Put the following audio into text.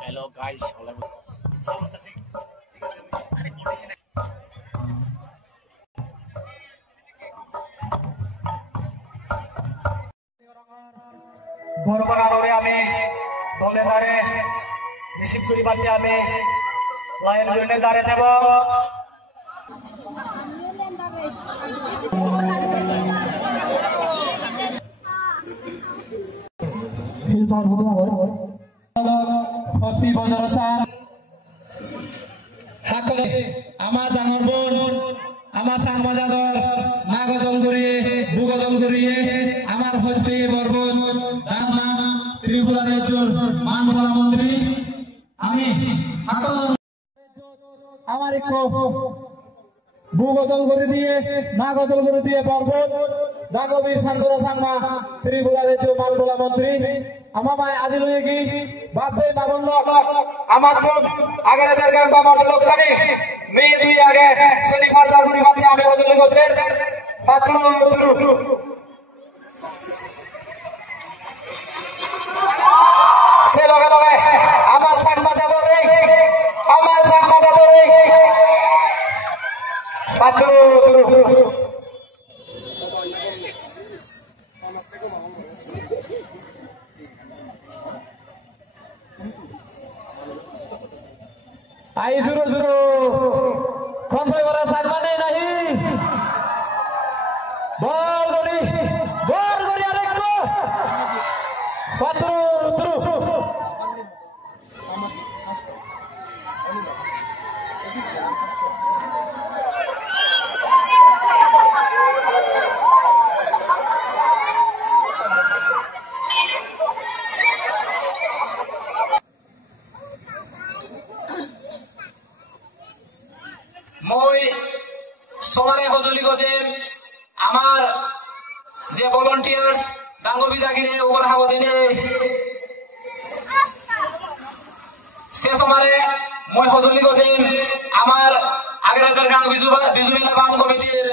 Hello guys, বরবারে আমি দলে দাঁড়ে রিসিভ করি পারলে আমি লাইন জন্য দাঁড়িয়ে দেব। আমার ডাঙর বোন আমার সাং বাজাদর না গজল করিয়ে বু গজল করিয়ে আমার হইতে বরবন রান্না ত্রিপুরা রাজ্যের মানবলা মন্ত্রী আমি আমার একটু বু গজল করে দিয়ে না গজল করে দিয়ে পর্বত দাগবি সাংসরা সাংমা ত্রিপুরা রাজ্য মানবলা মন্ত্রী আমার মায় আদি লয়ে গি বাপে বাবন আমার তো আগের গান বাবার লোক জানি মেয়ে দিয়ে আগে সেটি ফার্দা গুড়ি বাতি আমি গজল গোত্রের পাত্র সে লগে লগে আমার সাংমা যাব রে আমার সাংমা যাব রে পাত্র आई जुरो जुरो कौन भाई वाला सागवाने नहीं बोल गोरी अरे को पत्रो उतरो মই সমানে হজলি গজে আমার যে ভলান্টিয়ার্স ডাঙ্গবি জাগিরে ওগর হাবদিনে সে সমানে মই হজলি গজে আমার আগের গান বিজুমিল্লা বাম কমিটির